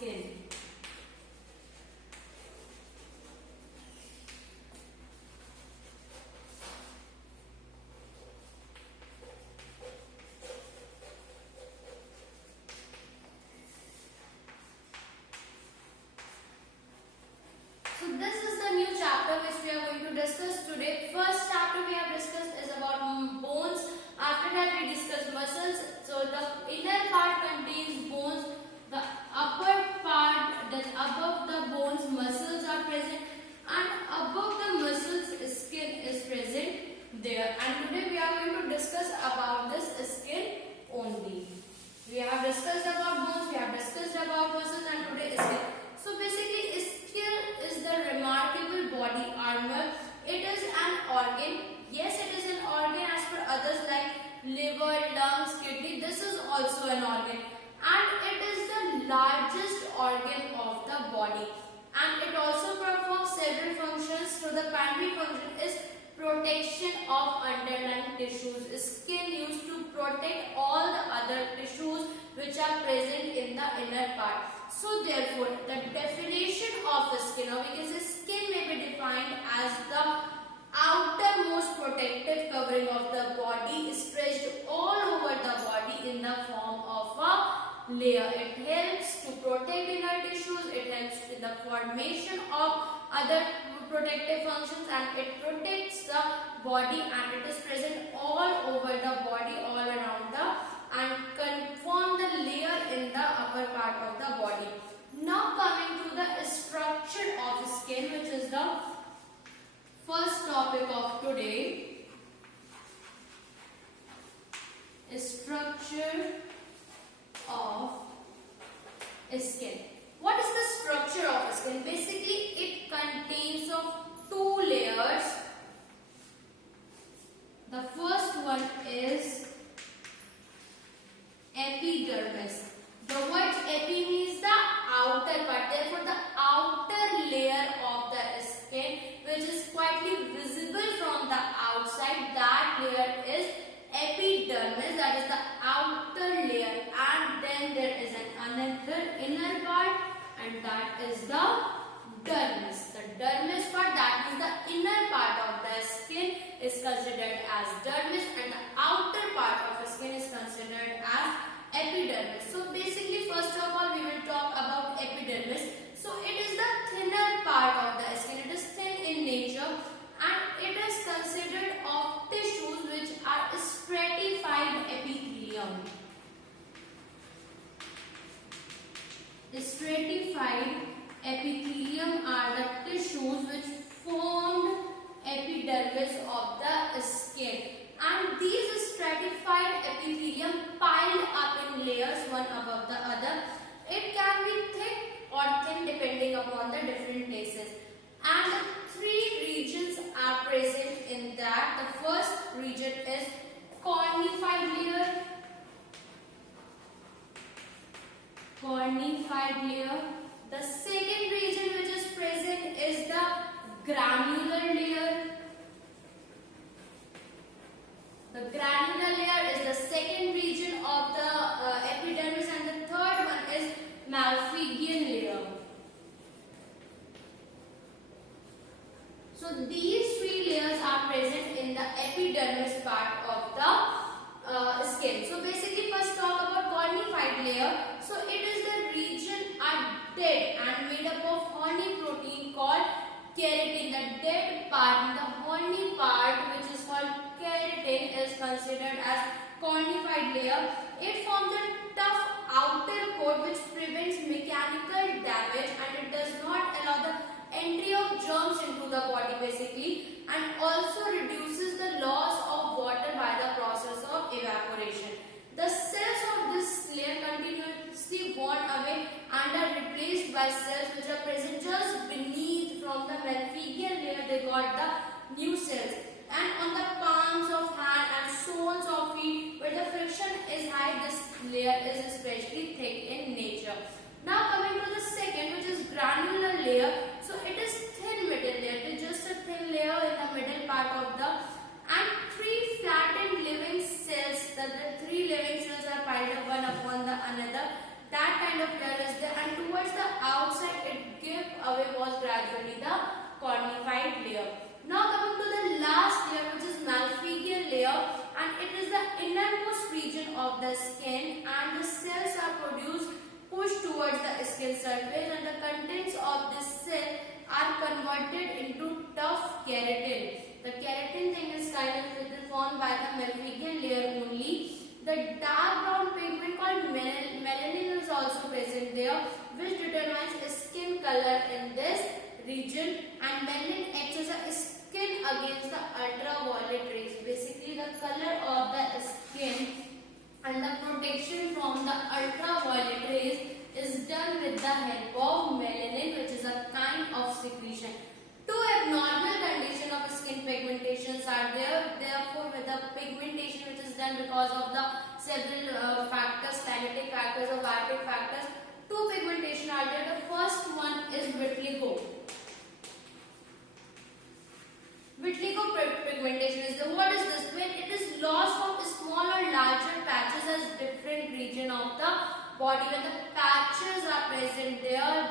skin. So this is the new chapter which we are going to discuss today. First chapter we have discussed is about bones. After that we discuss muscles. So the inner part contains bones. The upper part, that above the bones, muscles are present, and above the muscles, skin is present there. And today we are going to discuss about this skin only. We have discussed about bones, we have discussed about muscles, and today skin. So basically, skin is the remarkable body armor. It is an organ. Yes, it is an organ as per others like liver, lungs, kidney. This is also an organ, and it is the largest organ of the body. And it also performs several functions. So the primary function is protection of underlying tissues. Skin used to protect all the other tissues which are present in the inner part. So therefore, the definition of the skin, or we can say skin may be defined as the outermost protective covering of the body stretched all over the body in the form of a layer. It helps to protect inner tissues, it helps in the formation of other protective functions, and it protects the body, and it is present all over the body, all around the, and can form the layer in the upper part of the body. Now coming to the structure of skin, which is the first topic of today. Structure of skin. What is the structure of skin? Basically, it contains of two layers. The first one is epidermis. The word epi means the outer part. Therefore, the outer layer of the skin, which is quietly visible from the outside, that layer is epidermis. That is the outer layer. And then there is another inner part, and that is the dermis. The dermis part, that is the inner part of the skin, is considered as dermis, and the outer part of the skin is considered as epidermis. So basically, first of all, we will talk about epidermis. So it is the thinner part of the skin. It is thin in nature, and it is considered of tissues which are stratified epithelium. Stratified epithelium are the tissues which formed epidermis of the skin, and these stratified epithelium piled up in layers one above the other. It can be thick or thin depending upon the different places, and the three regions are present in that. The first region is cornified layer. Cornified layer. The second region which is present is the granular layer. The granular layer is the second region of the epidermis, and the third one is Malpighian layer. So these three layers are present in the epidermis part of the skin. So basically, first talk about cornified layer. So it is the region are dead and made up of horny protein called keratin. The dead part, the horny part, which is called keratin, is considered as cornified layer. It forms a tough outer coat which prevents mechanical damage, and it does not allow the entry of germs into the body basically, and also reduces the loss of water by the process of evaporation. The cells of this layer continuously worn away and are replaced by cells which are present just beneath. From the Malpighian layer they got the new cells, and on the palms of hand and soles of feet where the friction is high, this layer is especially thick in nature. Now coming to the second, which is granular layer. So it is thin middle layer. It is just a thin layer in the middle part of the, and three flattened living cells. The three living cells are piled up one upon the another. That kind of layer is there, and towards the towards the skin surface, and the contents of this cell are converted into tough keratin. The keratin thing is kind of formed by the Malpighian layer only. The dark brown pigment called melanin is also present there, which determines skin color in this region, and melanin acts as a skin against the ultraviolet rays. Basically, the color of the skin and the protection from the ultraviolet rays is done with the help of melanin, which is a kind of secretion. Two abnormal conditions of skin pigmentations are there. Therefore, with the pigmentation which is done because of the several factors, kinetic factors or biotic factors, two pigmentation are there. The first one is vitiligo. Vitiligo pigmentation is the, what is this? When it is lost of small or larger patches as different region of the body. When the patches are present there,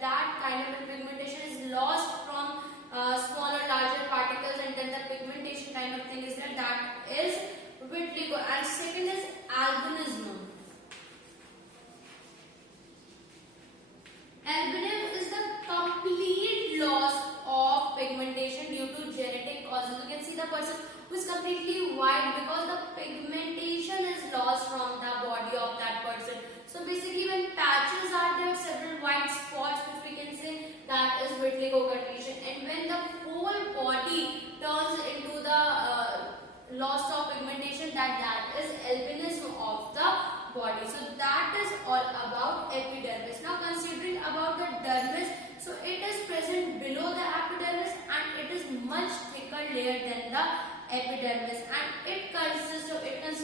that kind of pigmentation is lost from smaller larger particles, and then the pigmentation kind of thing is there. That is vitiligo. And second is albinism. Albinism is the complete loss of pigmentation due to genetic causes. You can see the person who is completely white because the pigmentation is lost from the body of that person. So basically, when patches are there, several white spots, which we can say that is vitiligo condition. And when the whole body turns into the loss of pigmentation, that is albinism of the body. So that is all about epidermis. Now considering about the dermis, so it is present below the epidermis and it is much thicker layer than the epidermis, and it consists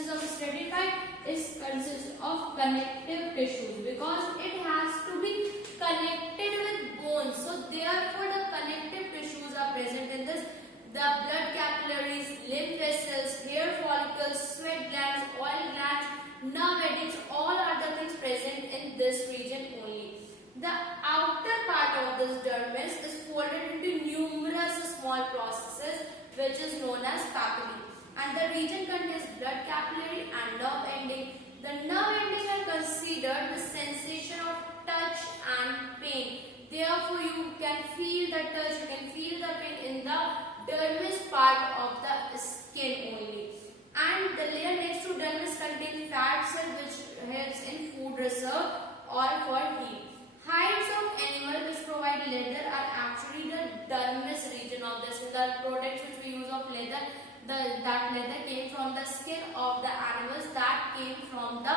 of stratified, it consists of connective tissues because it has to be connected with bones. So therefore the connective tissues are present in this. The blood capillaries, lymph vessels, hair follicles, sweat glands, oil glands, nerve endings, all are the things present in this region only. The outer part of this dermis is folded into numerous small processes which is known as papillae, and the region contains blood capillary and nerve ending. The nerve ending are considered the sensation of touch and pain. Therefore, you can feel the touch, you can feel the pain in the dermis part of the skin only. And the layer next to dermis contains fat cell which helps in food reserve or for heat. Hides of animal which provide leather are actually the dermis region of the skin. The products which we use of leather, that leather came from the skin of the animals, that came from the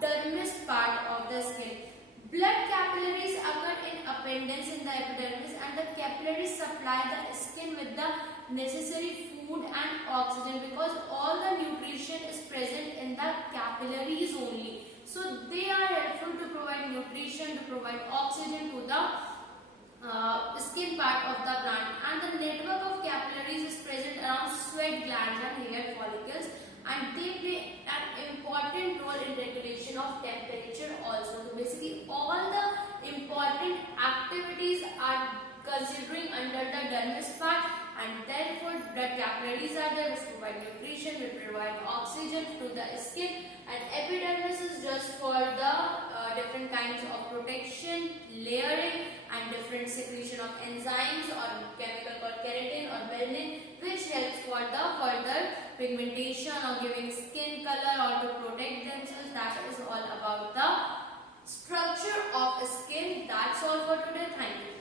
dermis part of the skin. Blood capillaries occur in abundance in the epidermis, and the capillaries supply the skin with the necessary food and oxygen because all the nutrition is present in the capillaries only. So they are helpful to provide nutrition, to provide oxygen to the skin part of the plant. And the network of capillaries is present around sweat glands and hair follicles, and they play an important role in regulation of temperature also. So basically all the important activities are considering under the dermis part, and therefore blood capillaries are there which provide nutrition, which provide oxygen to the skin, and epidermis is just for the different kinds of protection, layering, and different secretion of enzymes or chemical called keratin or melanin, which helps for the further pigmentation or giving skin color or to protect themselves. That is all about the structure of skin. That's all for today. Thank you.